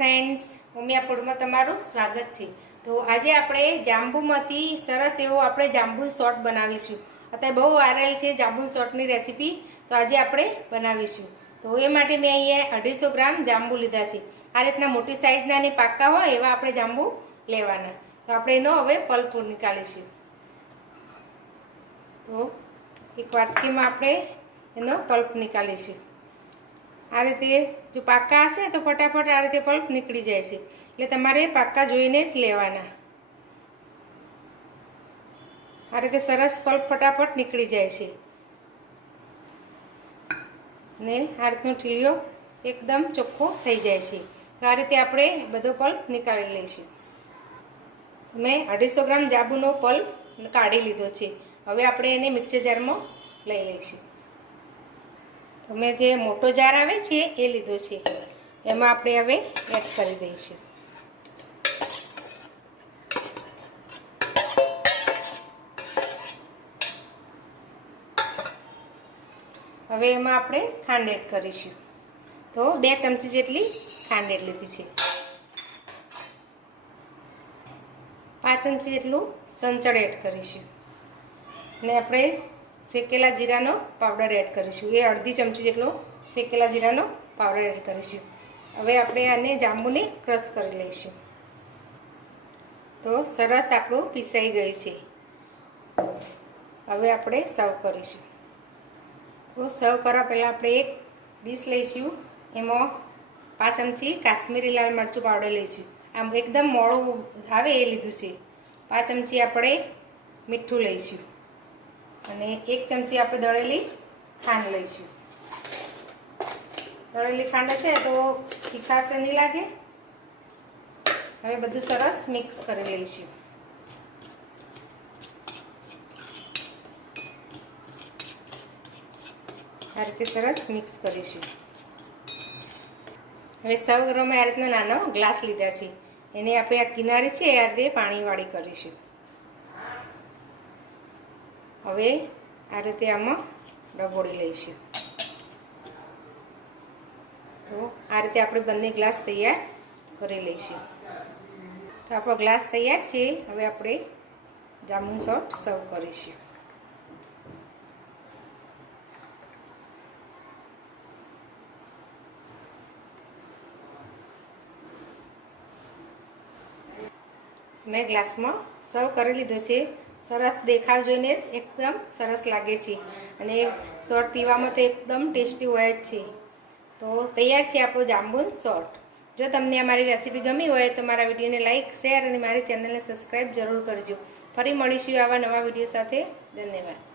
Friends, Umiya ફૂડમાં તમારું સ્વાગત છે। તો આજે આપણે જાંબુમાંથી સરસ એવો આપણે જાંબુ શોર્ટ બનાવીશું। અત્યારે બહુ વાયરલ છે જાંબુ શોર્ટની રેસીપી, તો આજે આપણે બનાવીશું। તો એ માટે મેં અહીંયા 250 ગ્રામ જાંબુ લીધા છે। આ રીતના મોટી સાઈઝના અને પાકા હોય એવા આપણે જાંબુ લેવાના। તો આપણે એનો હવે પલ્પ નીકાળીશું। તો એક વાટકીમાં આપણે એનો પલ્પ નીકાળીશું। आ रीते जो पाका हशे तो फटाफट आ रीते पल्प निकली जाए छे, एटले तमारे पाका जोईने ज लेवाना। आ रीते सरस पल्प फटाफट निकली जाए छे ने आ रीतनो ठीलियो एकदम चोख्खो थई जाए छे। तो आ रीते आपणे बधो पल्प निकाળી लईशुं। मैं 250 ग्राम जांबूनो पल्प काढी लीधो छे। हवे आपणे एने मिक्सर जारमां लई लईशुं। तो मैं जे मोटो जार आवे छे ए लीधो छे, एमां आपणे हवे एड करी दईशुं। हवे एमां आपणे खांड एड करीशुं। तो 2 चमची जेटली खांड एड लीधी छे। 5 चमची जेटલું સંચળ एड करीशुं ने आपणे શેકેલા જીરાનો પાવડર એડ કરીશું। એ અડધી ચમચી જેટલો શેકેલા જીરાનો પાવડર એડ કરીશું। હવે આપણે આને જાંબુને ક્રશ કરી લઈશું। તો સરસ આપણું પીસાઈ ગયું છે। હવે આપણે સર્વ કરીશું। તો સર્વ કરવા પહેલાં આપણે એક ડીશ લઈશું। એમાં 5 ચમચી કાશ્મીરી લાલ મરચું પાવડર લઈશું। આમ એકદમ મોળું આવે એ લીધું છે। 5 ચમચી આપણે મીઠું લઈશું અને 1 ચમચી આપણે દળેલી ખાંડ લઈશું। દળેલી ખાંડ છે તો તીખાશ નહીં લાગે। હવે બધું સરસ મિક્સ કરી લઈશું। આ રીતે સરસ મિક્સ કરીશું। હવે સર્વ કરવામાં આ રીતના નાનો ગ્લાસ લીધા છે, એને આપણે આ કિનારી છે આ રીતે પાણીવાળી કરીશું। હવે આ રીતે આમાં ડબોળી લઈશું। તો આ રીતે આપણે બંને ગ્લાસ તૈયાર કરી લઈશું। તો આપણો ગ્લાસ તૈયાર છે। હવે આપણે જાંબુ શોર્ટ સર્વ કરીશું। મેં ગ્લાસમાં સર્વ કરી લીધો છે। સરસ દેખાવ જોઈને એકદમ સરસ લાગે છે અને શોર્ટ પીવામાં તો એકદમ ટેસ્ટી હોય જ છે। તો તૈયાર છે આપણો જાંબુ શોર્ટ। જો તમને અમારી રેસીપી ગમી હોય તો મારા વિડીયોને લાઇક, શેર અને મારી ચેનલને સબસ્ક્રાઈબ જરૂર કરજો। ફરી મળીશું આવા નવા વિડીયો સાથે। ધન્યવાદ।